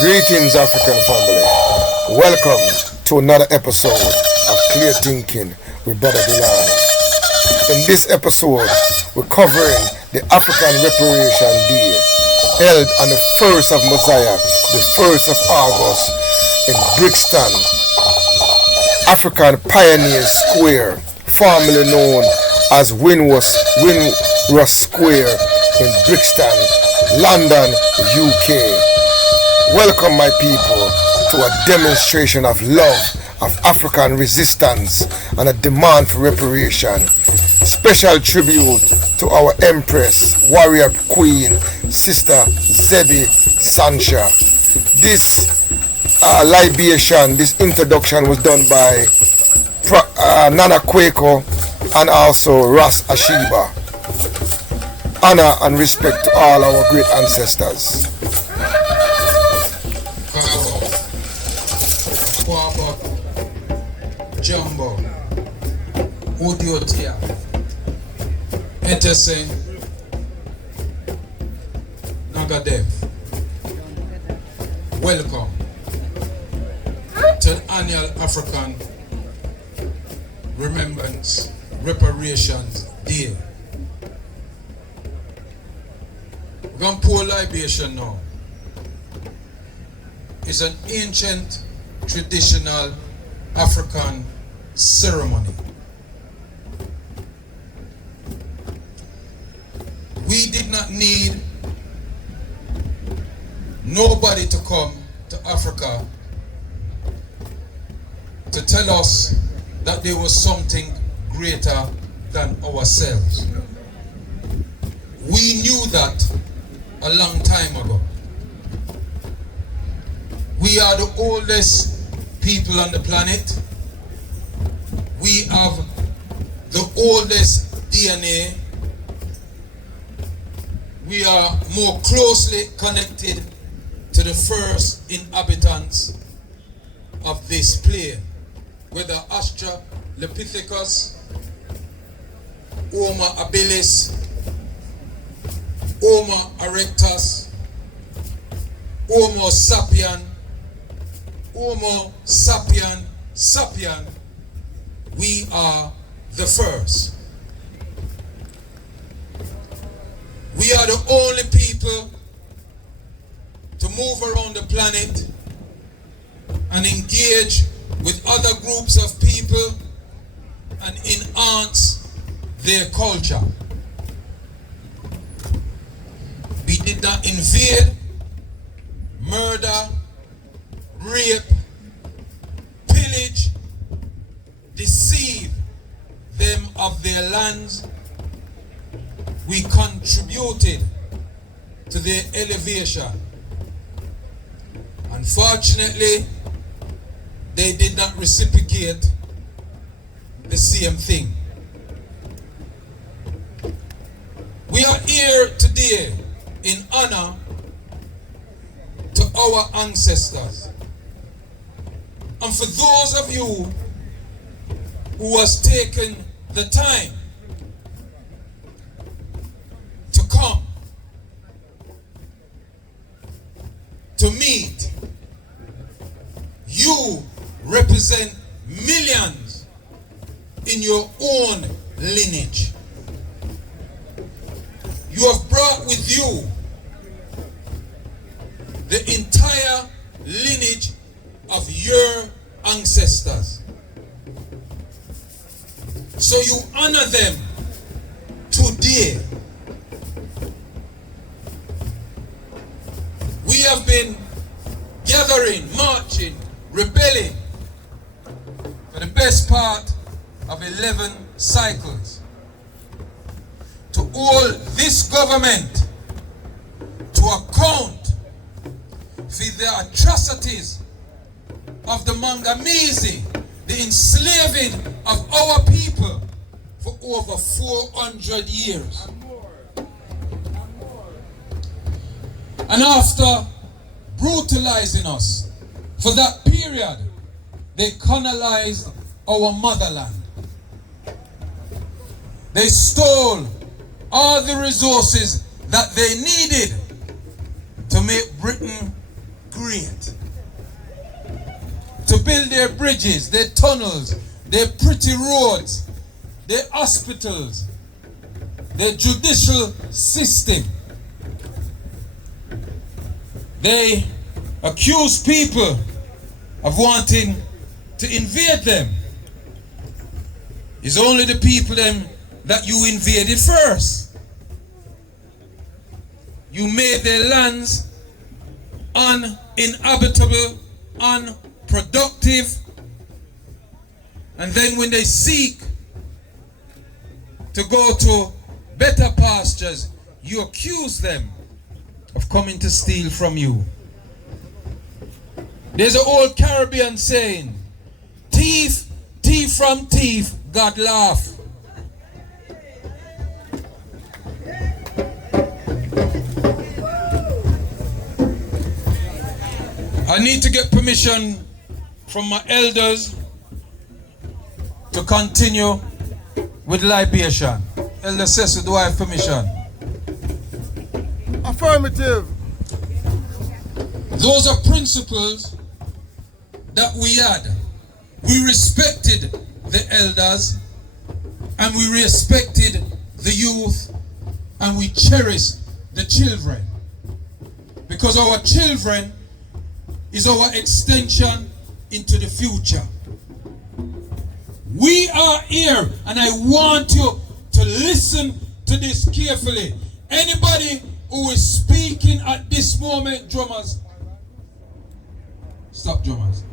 Greetings, African family. Welcome to another episode of Clear Thinking with Brother Dulani. In this episode, we're covering the Afrikan Reparations Day, held on the 1st of Messiah, the 1st of August, in Brixton, Afrikan Pioneers Square, formerly known as Windrush Square in Brixton, London, UK. Welcome, my people, to a demonstration of love, of African resistance, and a demand for reparation. Special tribute to our Empress, Warrior Queen, Sister Zebi Sancha. This libation, this introduction was done by Nana Kweko and also Ras Ashiba. Honor and respect to all our great ancestors. Jumbo, Udiotia, Etese, Nagadev. Welcome to the annual Afrikan Remembrance Reparations Day. We're going to pour libation now. It's an ancient, traditional African ceremony. We did not need nobody to come to Africa to tell us that there was something greater than ourselves. We knew that a long time ago. We are the oldest people on the planet. We have the oldest DNA. We are more closely connected to the first inhabitants of this plane, whether Australopithecus, Homo habilis, Homo erectus, Homo sapien, Homo sapien sapien, we are the first. We are the only people to move around the planet and engage with other groups of people and enhance their culture. We did not invade, murder, rape, pillage, deceive them of their lands. We contributed to their elevation. Unfortunately, they did not reciprocate the same thing. We are here today in honor to our ancestors. And for those of you who has taken the time to come to meet, you represent millions in your own lineage. You have brought with you the entire lineage of your ancestors. So you honor them today. We have been gathering, marching, rebelling for the best part of 11 cycles to hold this government to account for the atrocities of the Mangamizi, the enslaving of our people for over 400 years. And after brutalizing us for that period, they colonized our motherland. They stole all the resources that they needed to make Britain great. To build their bridges, their tunnels, their pretty roads, their hospitals, their judicial system. They accuse people of wanting to invade them. It's only the people them that you invaded first. You made their lands uninhabitable, unproductive, and then when they seek to go to better pastures, you accuse them of coming to steal from you. There's an old Caribbean saying, thief, thief from thief, God laugh. I need to get permission from my elders to continue with libation. Elder Cecil, do I have permission? Affirmative. Those are principles that we had. We respected the elders and we respected the youth and we cherished the children. Because our children is our extension into the future. We are here, and I want you to listen to this carefully. Anybody who is speaking at this moment, drummers, stop drummers.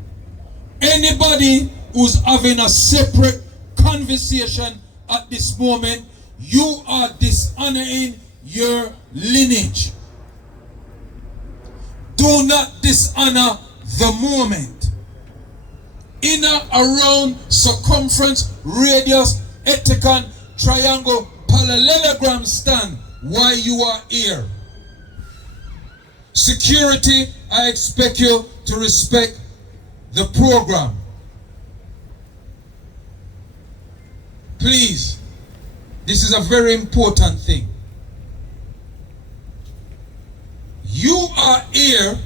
Anybody who's having a separate conversation at this moment, you are dishonoring your lineage. Do not dishonor the moment. Inner, around, circumference, radius, heptagon, triangle, parallelogram stand why you are here. Security, I expect you to respect the program. Please, this is a very important thing. You are here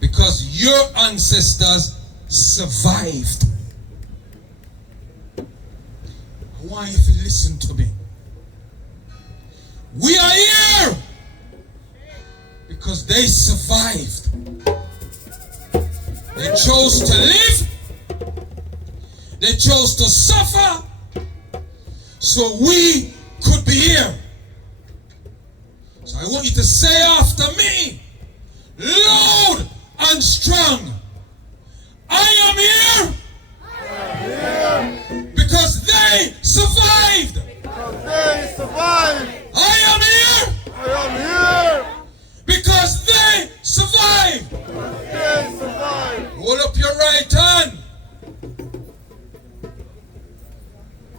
because your ancestors survived. I want you to listen to me. We are here because they survived. They chose to live. They chose to suffer so we could be here. So I want you to say after me, loud and strong, I am here, because they survived. I am here, because they survived. Hold up your right hand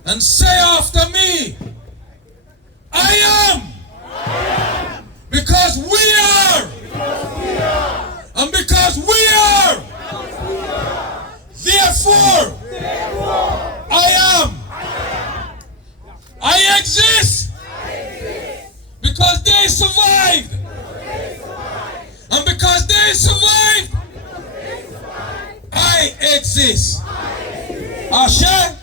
and say after me, I am. Because we are. And because we are. Therefore, I am. I exist. Because they survived. And because they survived, I exist. Ashe?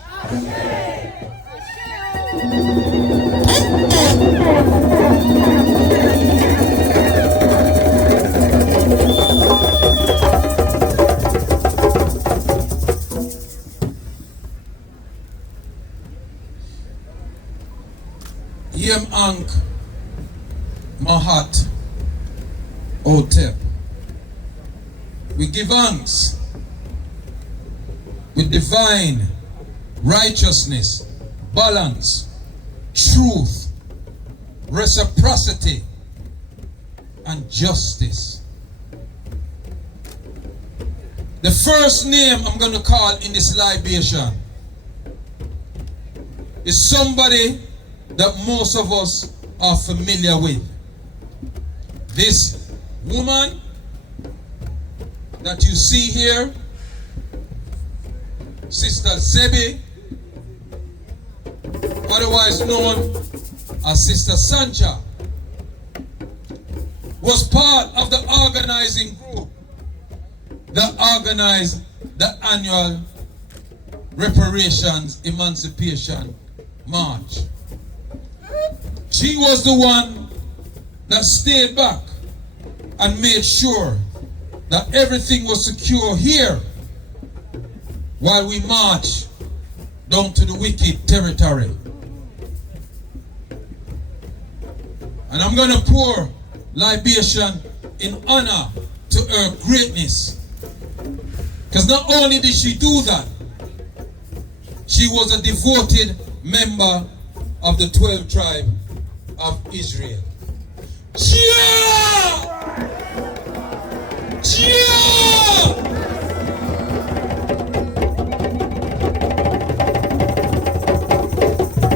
Yem Ankh Mahat Otep. We give thanks with divine righteousness, balance, truth, reciprocity, and justice. The first name I'm going to call in this libation is somebody that most of us are familiar with. This woman that you see here, Sister Zebi, otherwise known as Sister Sancha. was part of the organizing group that organized the annual Reparations Emancipation March. She was the one that stayed back and made sure that everything was secure here while we march down to the wicked territory. And I'm going to pour libation in honor to her greatness. Because not only did she do that, she was a devoted member of the 12 tribe of Israel. Cheer! Cheer!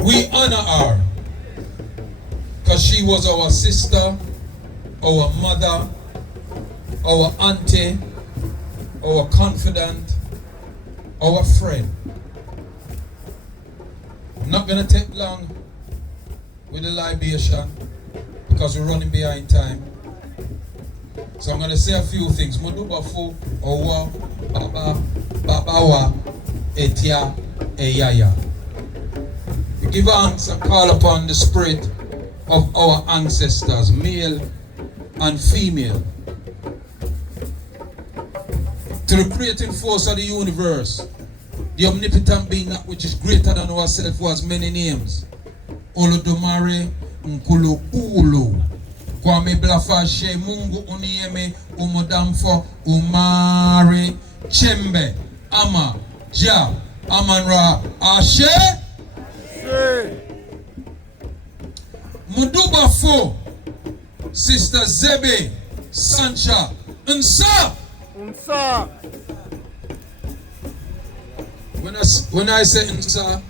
We honor her because she was our sister, our mother, our auntie, our confidant, our friend. I'm not going to take long with the libation because we're running behind time. So I'm going to say a few things. Mudubafu, Owa, Baba, Babawa, Etia, Eyaya. We give thanks and call upon the spirit of our ancestors, male and female, to the creating force of the universe, the omnipotent being that which is greater than ourselves, who has many names. Olodumare Nkulu Ulu. Kwame Blafashe Mungu Unieme Umodamfo Umare Chembe Ama Ja Amanra Ashe Muduba Fo Sister Zebe Sancha Unsa. When I say Unsa,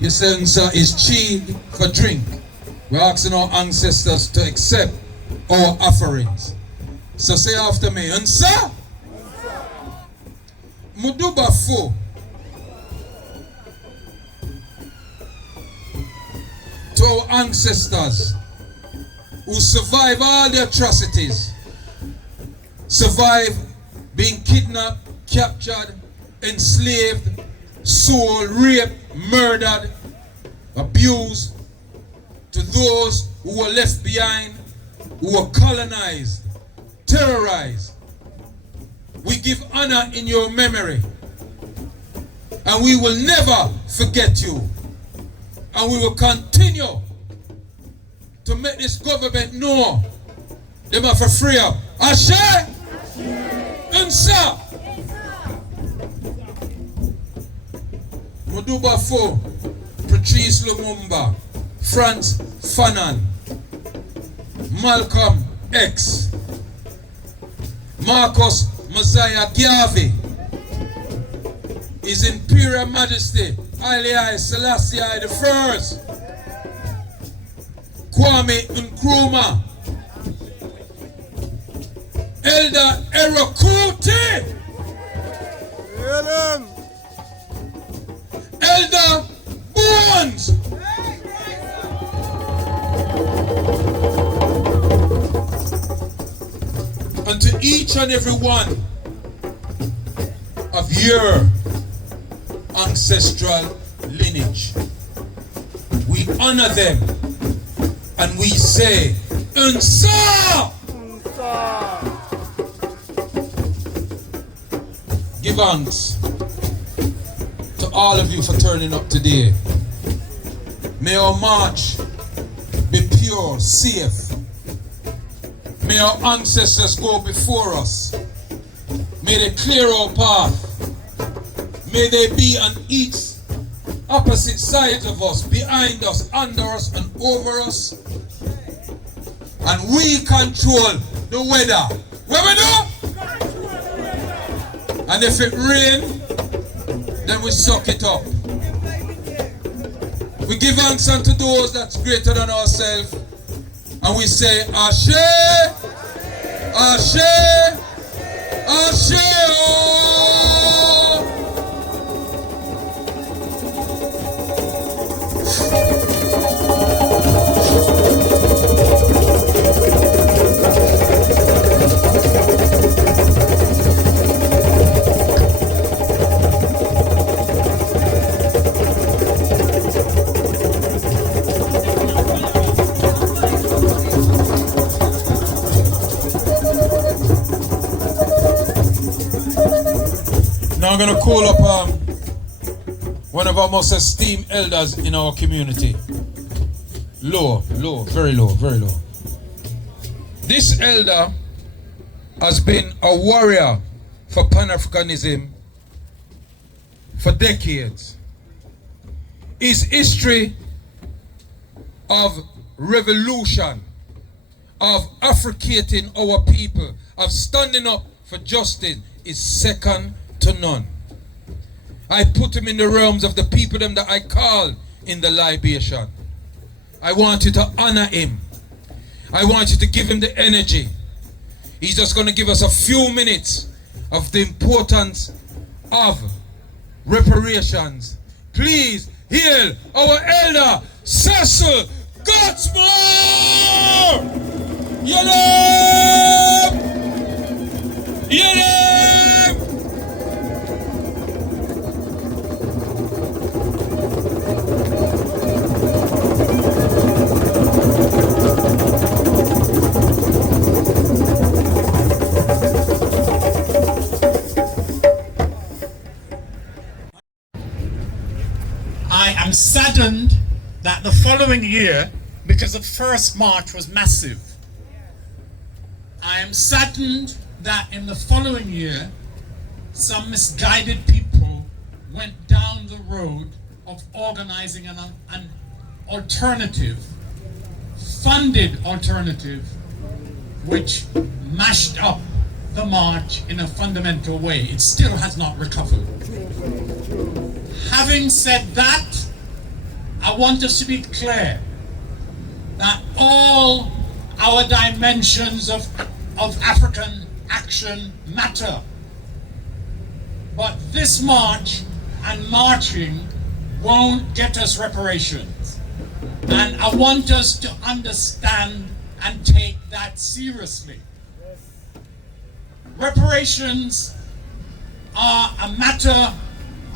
you say Unsa is chi for drink. We're asking our ancestors to accept our offerings. So say after me, Unsa Muduba Fo. To our ancestors who survived all the atrocities, survived being kidnapped, captured, enslaved, sold, raped, murdered, abused, to those who were left behind, who were colonized, terrorized. We give honor in your memory, and we will never forget you, and we will continue to make this government know they must free up. Ashe! Unsa! Muduba Fo, Patrice Lumumba, Frantz Fanon, Malcolm X, Marcus Messiah Garvey, His Imperial Majesty Haile Selassie I, Kwame Nkrumah, Elder Erakuti, Elder Bones, and to each and every one of your ancestral lineage, we honor them and we say, Unsa! Give thanks to all of you for turning up today. May our march be pure, safe. May our ancestors go before us. May they clear our path. May they be on each opposite sides of us, behind us, under us, and over us. And we control the weather. What we do? And if it rains, then we suck it up. We give thanks unto those that's greater than ourselves. And we say, Ashe, Ashe, Ashe. I'm going to call up one of our most esteemed elders in our community. Low, very low, very low. This elder has been a warrior for Pan-Africanism for decades. His history of revolution, of Africating our people, of standing up for justice is second to none. I put him in the realms of the people them that I call in the libation. I want you to honor him. I want you to give him the energy. He's just going to give us a few minutes of the importance of reparations. Please hail our elder, Cecil Godsmore! Yellow! Yellow! I am saddened that the following year, because the first march was massive, I am saddened that in the following year, some misguided people went down the road of organizing an alternative, funded alternative, which mashed up the march in a fundamental way. It still has not recovered. Having said that, I want us to be clear that all our dimensions of African action matter. But this march and marching won't get us reparations. And I want us to understand and take that seriously. Reparations are a matter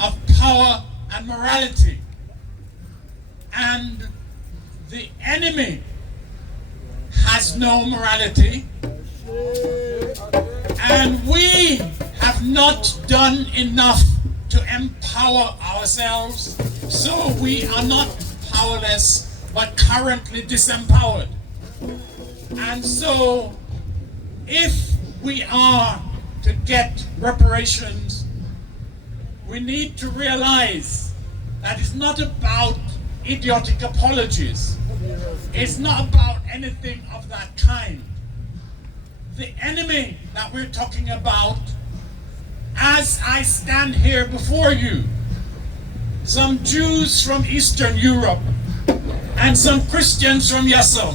of power and morality. And the enemy has no morality. And we have not done enough to empower ourselves, so we are not powerless, but currently disempowered. And so, if we are to get reparations, we need to realize that it's not about idiotic apologies. It's not about anything of that kind. The enemy that we're talking about, as I stand here before you, some Jews from Eastern Europe and some Christians from Yassau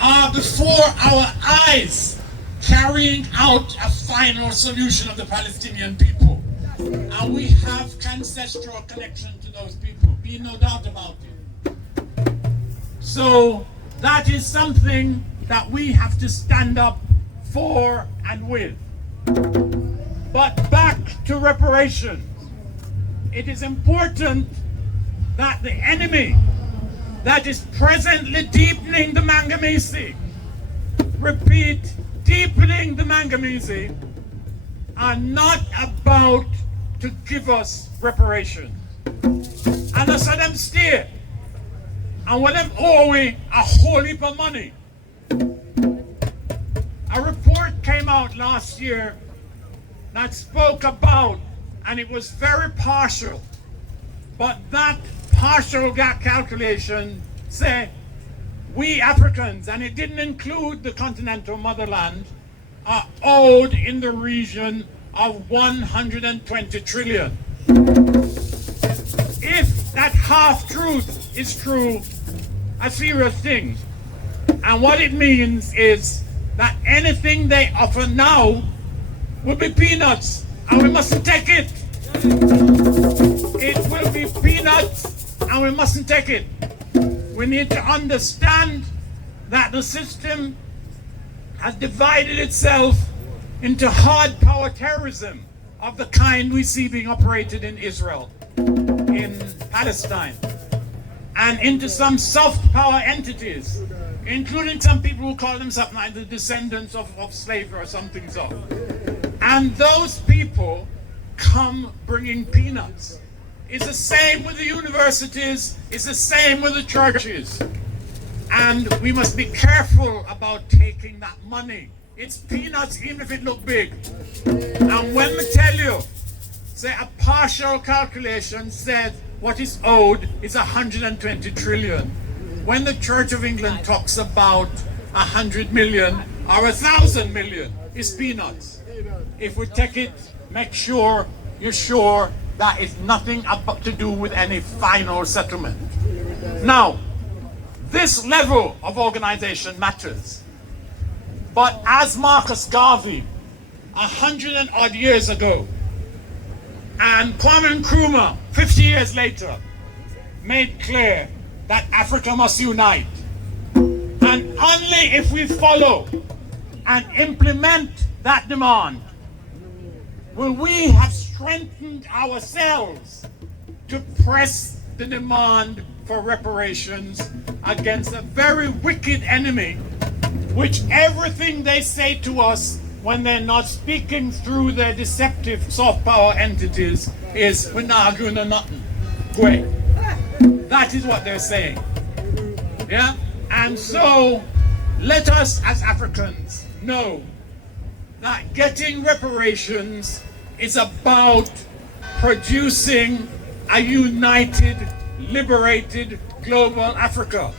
are before our eyes carrying out a final solution of the Palestinian people. And we have ancestral connection to those people, be no doubt about it. So that is something that we have to stand up for and with. But back to reparations. It is important that the enemy that is presently deepening the Mangamese, repeat, deepening the Mangamese, are not about to give us reparations. And I saw them stay. And when them owe we a whole heap of money. A report came out last year that spoke about, and it was very partial, but that partial calculation said we Africans, and it didn't include the continental motherland, are owed in the region of 120 trillion. If that half-truth is true, a serious thing. And what it means is that anything they offer now will be peanuts, and we mustn't take it. It will be peanuts, and we mustn't take it. We need to understand that the system has divided itself into hard power terrorism of the kind we see being operated in Israel, in Palestine, and into some soft power entities, including some people who call themselves like the descendants of slavery or something so. And those people come bringing peanuts. It's the same with the universities, it's the same with the churches. And we must be careful about taking that money. It's peanuts even if it look big. And when we tell you, say a partial calculation said what is owed is 120 trillion. When the Church of England talks about 100 million or 1,000 million, it's peanuts. If we take it, make sure you're sure that is nothing to do with any final settlement. Now, this level of organization matters. But as Marcus Garvey, 100 and odd years ago, and Kwame Nkrumah, 50 years later, made clear that Africa must unite. And only if we follow and implement that demand will we have strengthened ourselves to press the demand for reparations against a very wicked enemy, which everything they say to us when they're not speaking through their deceptive soft power entities is, we're not arguing or nothing. Great. That is what they're saying. Yeah? And so, let us as Africans know that getting reparations is about producing a united, liberated global Africa.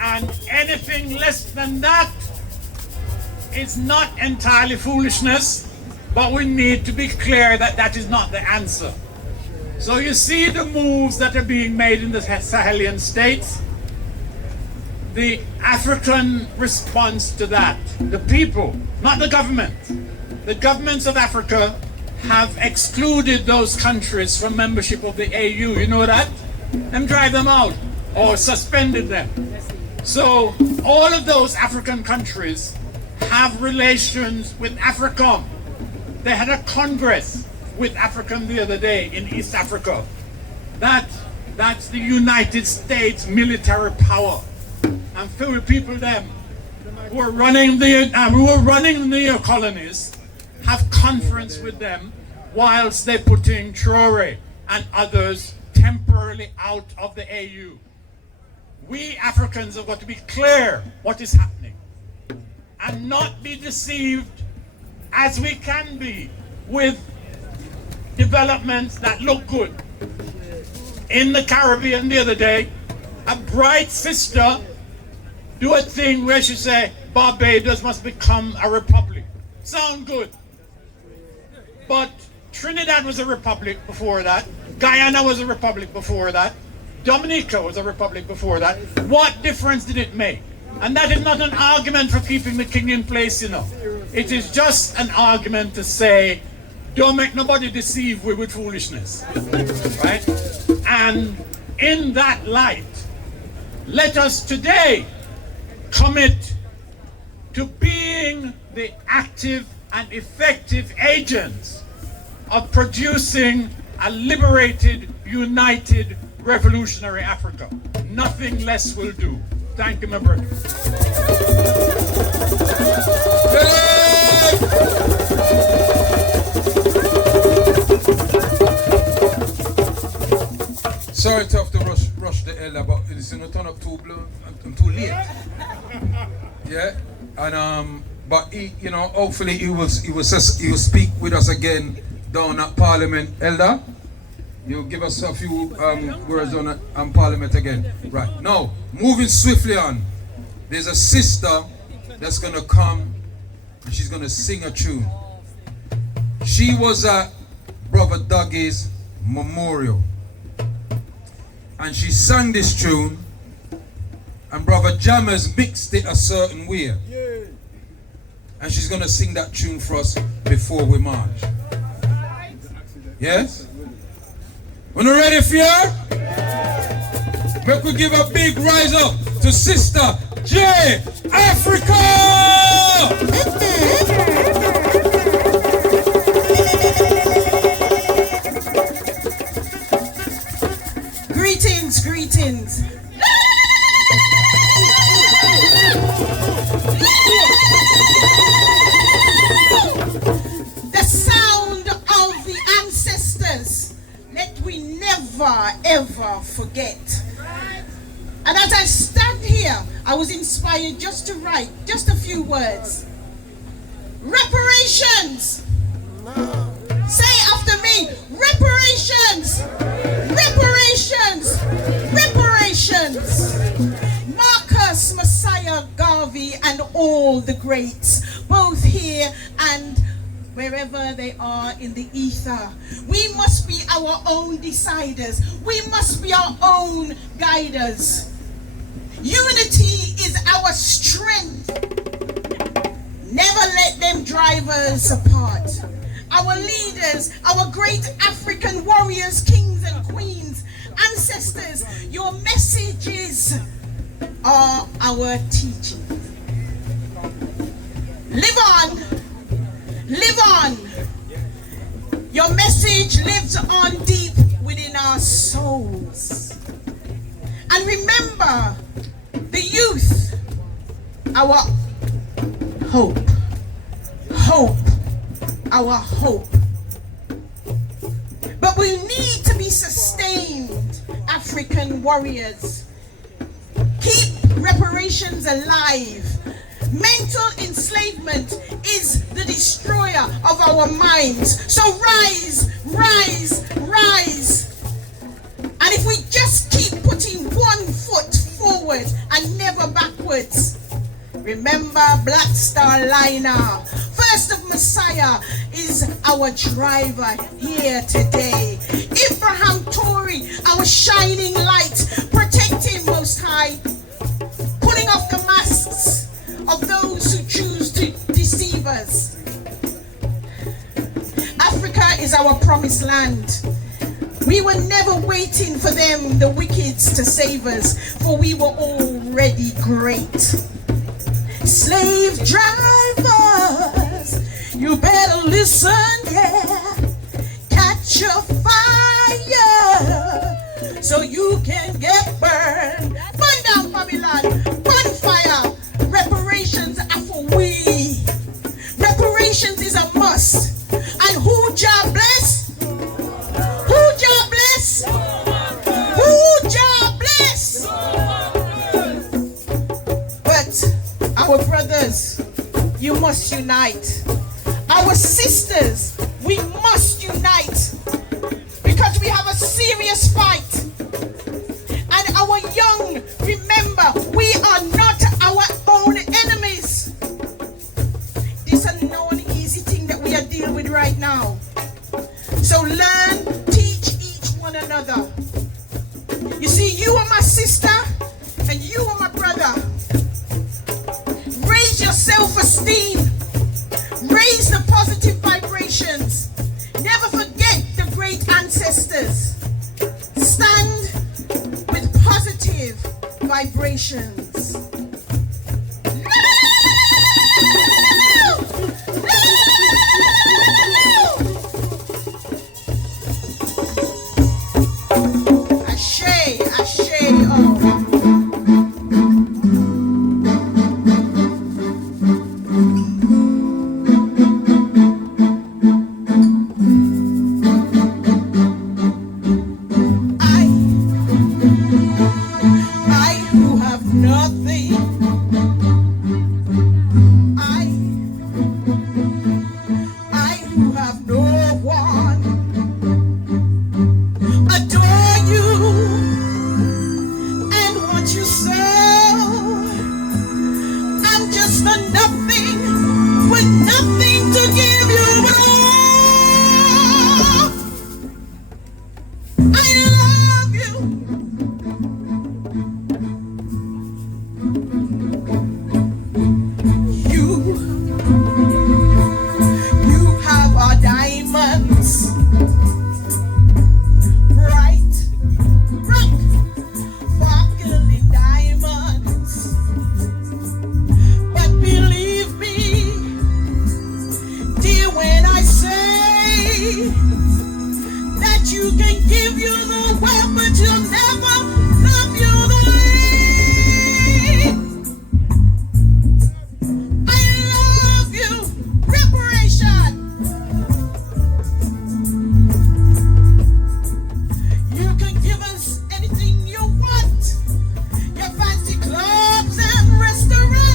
And anything less than that is not entirely foolishness, but we need to be clear that that is not the answer. So you see the moves that are being made in the Sahelian states. The African response to that, the people, not the government. The governments of Africa have excluded those countries from membership of the AU. You know that? And drive them out or suspended them. So all of those African countries have relations with African. They had a congress with African the other day in East Africa. That's the United States military power. And few people them who are running the colonies have conference with them whilst they're putting Traore and others temporarily out of the AU. We Africans have got to be clear what is happening and not be deceived as we can be with developments that look good. In the Caribbean the other day, a bright sister do a thing where she say Barbados must become a republic. Sound good. But Trinidad was a republic before that. Guyana was a republic before that. Dominica was a republic before that. What difference did it make? And that is not an argument for keeping the king in place, you know. It is just an argument to say, don't make nobody deceive we with foolishness. Right? And in that light, let us today commit to being the active and effective agents of producing a liberated, united, revolutionary Africa. Nothing less will do. Thank you, my brother. Sorry to have to rush the elder, but it's gonna turn up too late. Yeah, and but he, you know, hopefully he will speak with us again down at Parliament. Elder, you give us a few words on Parliament again. Right now, moving swiftly on. There's a sister that's gonna come and she's gonna sing a tune. She was at Brother Dougie's memorial. And she sang this tune, and Brother Jammers mixed it a certain way. And she's gonna sing that tune for us before we march. Yes? When we're ready for you? Make we give a big rise up to Sister J. Africa! Greetings, greetings. The you just to write just a few words. Reparations. Say after me. Reparations. Reparations. Reparations. Marcus, Messiah, Garvey, and all the greats, both here and wherever they are in the ether. We must be our own deciders. We must be our own guiders. Unity is our strength. Never let them drive us apart. Our leaders, our great African warriors, kings and queens, ancestors, your messages are our teaching. Live on. Live on. Your message lives on deep within our souls. And remember, the youth, our hope. Hope. Our hope. But we need to be sustained, African warriors. Keep reparations alive. Mental enslavement is the destroyer of our minds. So rise, rise, rise. And if we just keep putting one foot forward and never backwards. Remember Black Star Liner. First of Messiah is our driver here today. Abraham Tory, our shining light. Protect him, Most High. Pulling off the masks of those who choose to deceive us. Africa is our promised land. We were never waiting for them, the wicked, to save us, for we were already great. Slave drivers, you better listen, yeah. Catch a fire so you can get burned. Burn down Babylon, burn fire. Reparations are for we. Reparations is a must. And who Jah bless? Who Jah bless? Who Jah bless? But our brothers, you must unite. Our sisters, we must unite. Because we have a serious fight. And our young, remember, we are not our own enemies. This is not an easy thing that we are dealing with right now. So learn, teach each one another. You see, you are my sister and you are my brother. Raise your self-esteem. Raise the positive vibrations. Never forget the great ancestors. Stand with positive vibrations. Ashe, ashe, oh. Restoration.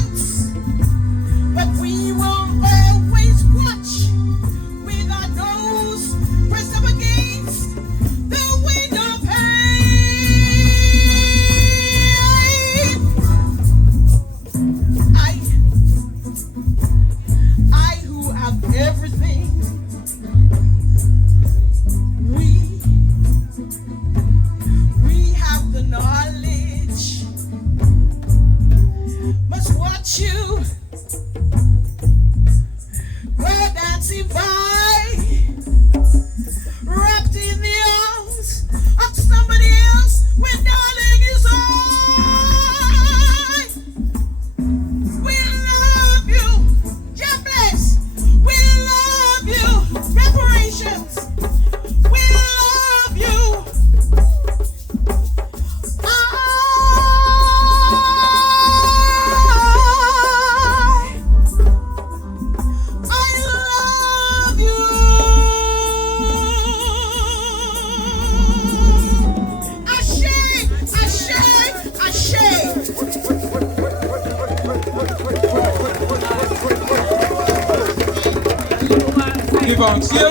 Devon, Sailor!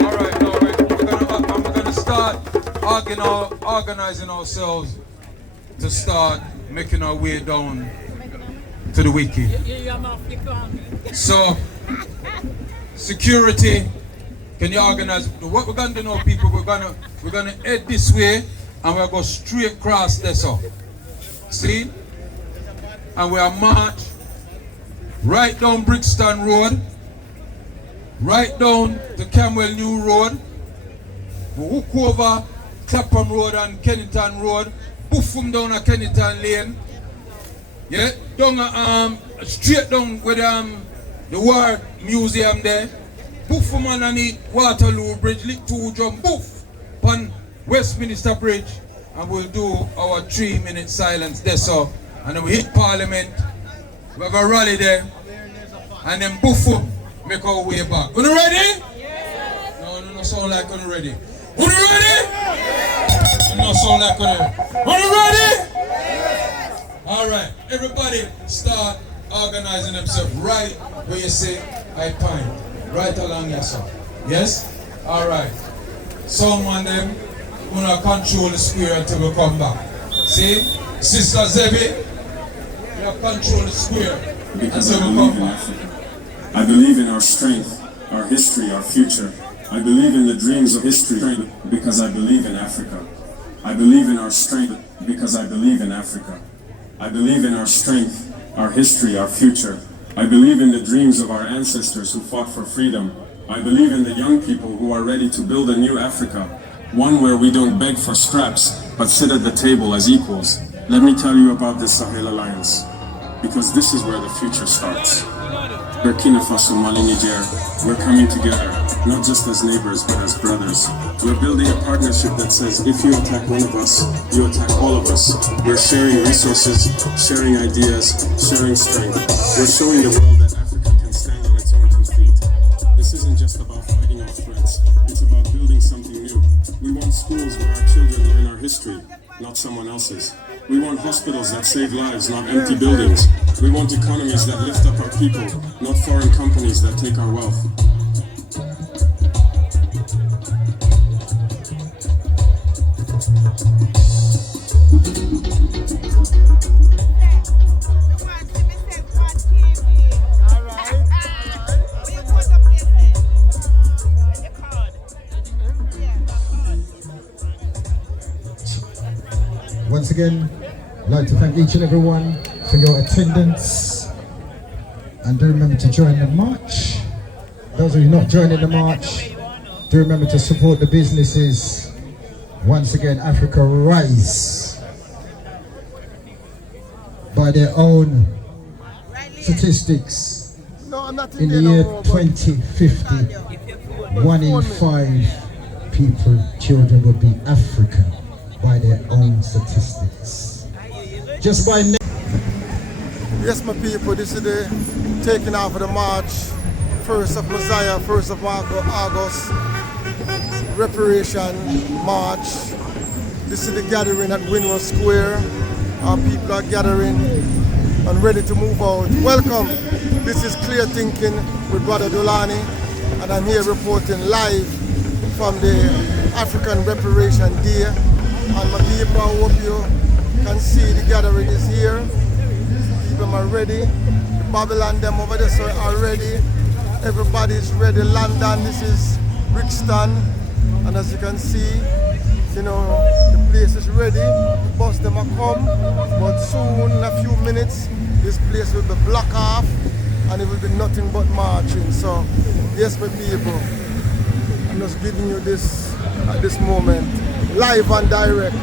Alright, now I'm gonna start organizing ourselves to start making our way down to the wiki. So, security, can you organize? What we're gonna do now, people, we're gonna head this way and we'll go straight across this up. See? And we'll march right down Brixton Road, right down the Camwell New Road, we hook over Clapham Road and Kennington Road, poof them down at Kennington Lane, yeah, down straight down with the War Museum there, poof them underneath Waterloo Bridge, lick 2 jump, poof, on Westminster Bridge, and we'll do our 3-minute silence there, so, and then we hit Parliament. We have a rally there, and then boom, make our way back. Are you ready? Yes. No, sound like you're ready. Are you ready? Yes. No, sound like you're ready. Are you ready? Yes. All right, everybody start organizing themselves right where you say, I point, right along yourself. Yes? All right. Someone them, we're going to control the square until we come back. See? Sister Zebi, you have control the square. Because I believe in Africa. I believe in our strength, our history, our future. I believe in the dreams of history because I believe in Africa. I believe in our strength because I believe in Africa. I believe in our strength, our history, our future. I believe in the dreams of our ancestors who fought for freedom. I believe in the young people who are ready to build a new Africa, one where we don't beg for scraps, but sit at the table as equals. Let me tell you about the Sahel Alliance, because this is where the future starts. Burkina Faso, Mali, Niger, we're coming together, not just as neighbors, but as brothers. We're building a partnership that says, if you attack one of us, you attack all of us. We're sharing resources, sharing ideas, sharing strength. We're showing the world that Africa can stand on its own 2 feet. This isn't just about fighting off threats, it's about building something new. We want schools where our children learn our history, not someone else's. We want hospitals that save lives, not empty buildings. We want economies that lift up our people, not foreign companies that take our wealth. Once again, I'd like to thank each and every one for your attendance, and do remember to join the march. Those of you not joining the march, do remember to support the businesses. Once again, Africa rise. By their own statistics, in the year 2050, 1 in 5 children will be African. By their own statistics. Just by Yes, my people, this is the taking off of the march. 1st of Messiah, 1st of August, reparation march. This is the gathering at Windrush Square. Our people are gathering and ready to move out. Welcome. This is Clear Thinking with Brother Dulani, and I'm here reporting live from the Afrikan Reparations Day. And my people, I hope you can see the gathering is here. People are ready. The Babylon them over there are ready. Everybody is ready. London, this is Brixton. And as you can see, you know, the place is ready. The bus them are come. But soon, in a few minutes, this place will be blocked off and it will be nothing but marching. So, yes, my people, I'm just giving you this at this moment. Live and direct.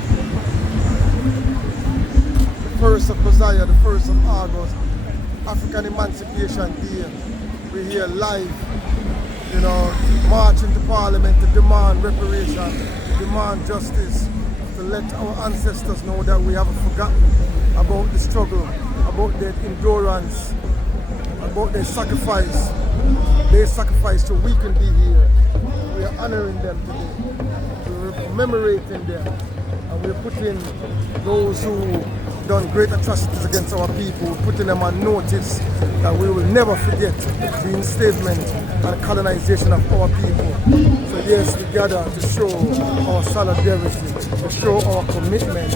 The 1st of Messiah, the 1st of August, African Emancipation Day. We're here live, you know, marching to Parliament to demand reparation, to demand justice, to let our ancestors know that we haven't forgotten about the struggle, about their endurance, about their sacrifice. They sacrificed so we can be here. We are honoring them today. We're commemorating them, and we're putting those who done great atrocities against our people, putting them on notice that we will never forget the enslavement and colonization of our people. So yes, we gather to show our solidarity, to show our commitment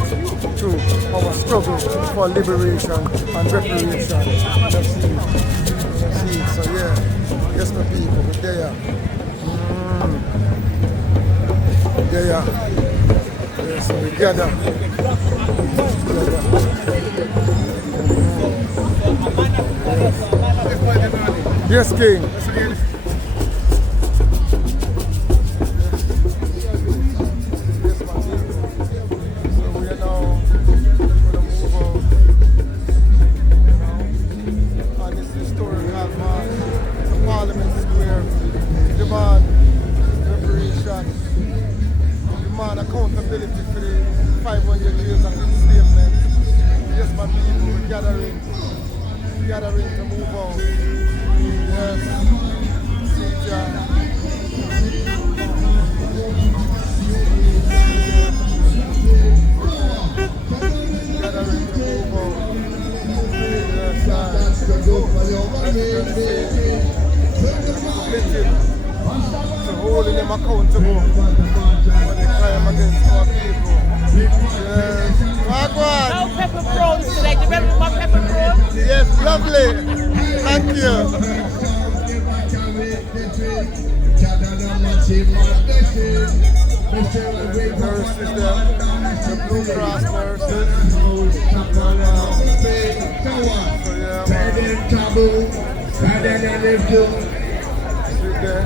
to our struggle for liberation and reparation. That's it. So yeah, yes, my people, we're there. Yeah. Yes, we gather. Yes, King. Parliament Square, demand reparation, demand accountability for the 500 years of enslavement. Yes, my people, we're gathering to move on. Yes, see ya. Gathering to move on. Yes, committed to holding them accountable for the crime against our people. Yes. Wagwan. No pepper prawns today. Do you remember my pepper prawns? Yes, lovely. Thank you. The nurses there, the Blue Cross nurses.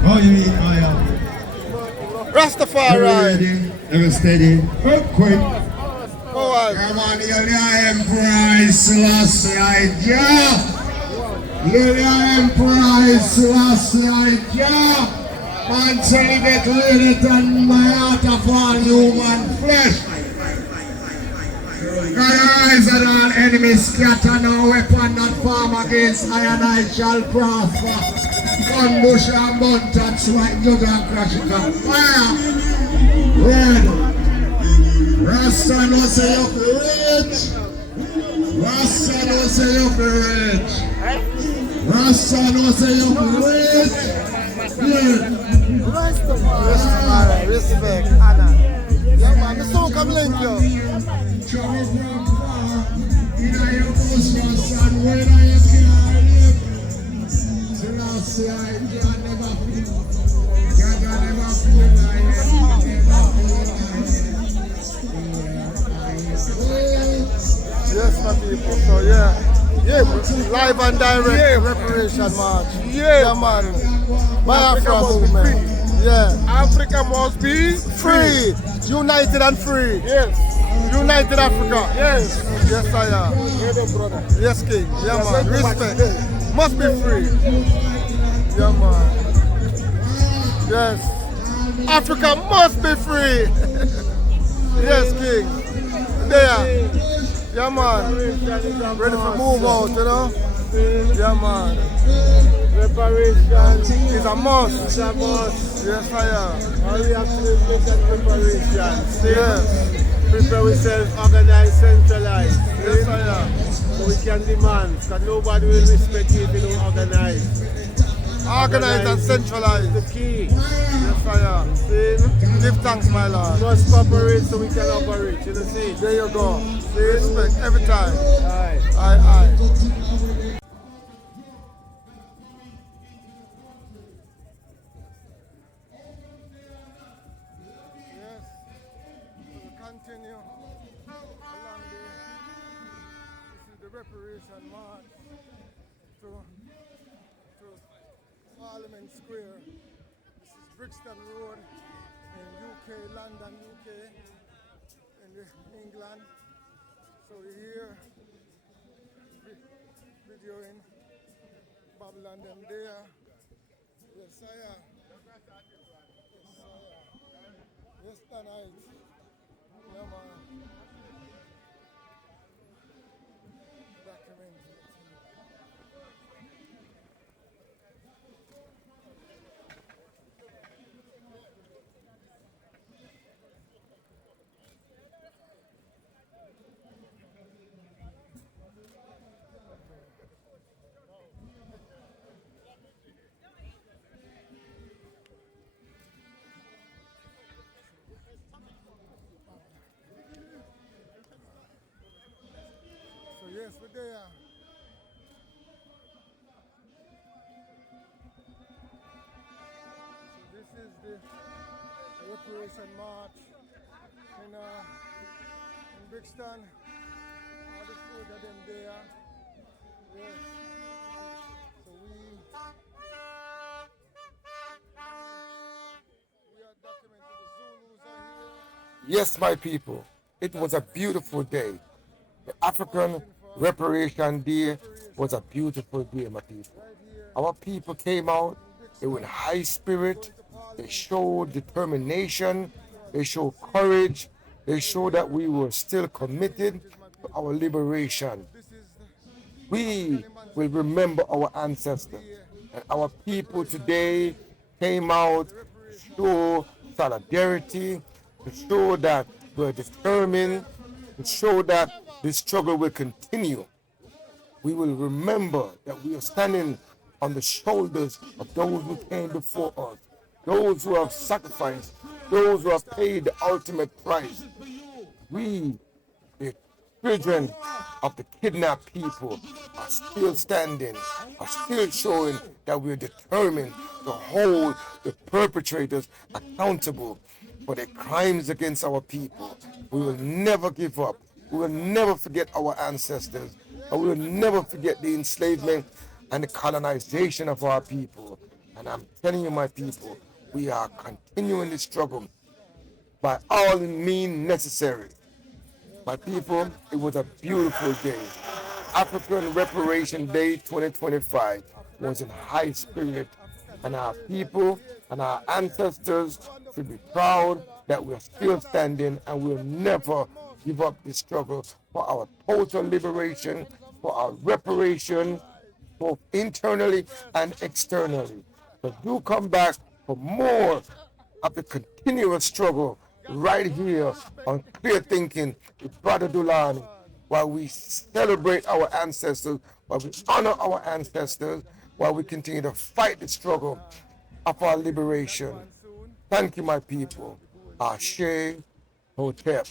Oh, you mean I am Rastafari. never steady, quick. Forward. Come on, you're the Emperor Selassie, yeah. You're the Emperor Selassie, yeah. Man, celebrate later than my heart of all human flesh. God eyes at all enemies scatter, no weapon not form against I and I shall prosper. Gun bush and bun touch like jug and crash it up. Fire! Red! Rasta no say you be rich! Rasta no say you be rich! Rasta no say you be rich! Yeah! Rastafari, respect, honor. Yeah, man, the song come link you. Trouble from far, in your post for sun, when I can't live. Selassie, I can never feel. God can never feel like Yes, my people. So yeah, live and direct reparation march. Yeah, man. Pan-Afrikan movement. Yeah. Africa must be Free, united and free. Yes. United Africa. Yes. Yes, I am. Brother. Yes, King. Yeah, man. Respect. Must be free. Yeah, man. Yes. Africa must be free. Yes, King. There. Yeah, man. Ready for move out, you know? Yeah, man. Reparation It's a must. is a must. Yes, I am. All we have to do is look at preparation. Yes. Prepare ourselves, organize, centralize. Yes, I am. So we can demand, because nobody will respect you if you don't organize. Organize and centralize. The key. Yes, I am. See? Give thanks, my We Lord. must cooperate so we can operate. You know, see? There you go. Respect every time. Aye. Aye. Yes, we will continue along this is the reparation march to Parliament Square. This is Brixton Road in UK, London, UK, in England. So we're here videoing Babylon them there. Yes, I am. Yes, tonight. Yeah, man. Document it. the reparation march in Brixton. All the food of them there. Yes. So we are documenting the Zulus are here. Yes, my people, it was a beautiful day. The African Reparation Day was a beautiful day, my people. Our people came out, they were in high spirit, they showed determination, they showed courage, they showed that we were still committed to our liberation. We will remember our ancestors, and our people today came out to show solidarity, to show that we're determined, to show that this struggle will continue. We will remember that we are standing on the shoulders of those who came before us, those who have sacrificed, those who have paid the ultimate price. We, the children of the kidnapped people, are still standing, are still showing that we're determined to hold the perpetrators accountable for their crimes against our people. We will never give up. We will never forget our ancestors, and we will never forget the enslavement and the colonization of our people. And I'm telling you, my people, we are continuing the struggle by all means necessary. My people, it was a beautiful day. African Reparation Day 2025 was in high spirit, and our people and our ancestors should be proud that we're still standing and we'll never give up the struggle for our total liberation, for our reparation, both internally and externally. So do come back for more of the continuous struggle right here on Clear Thinking with Brother Dulani, while we celebrate our ancestors, while we honor our ancestors, while we continue to fight the struggle of our liberation. Thank you, my people. Ashe Hotep.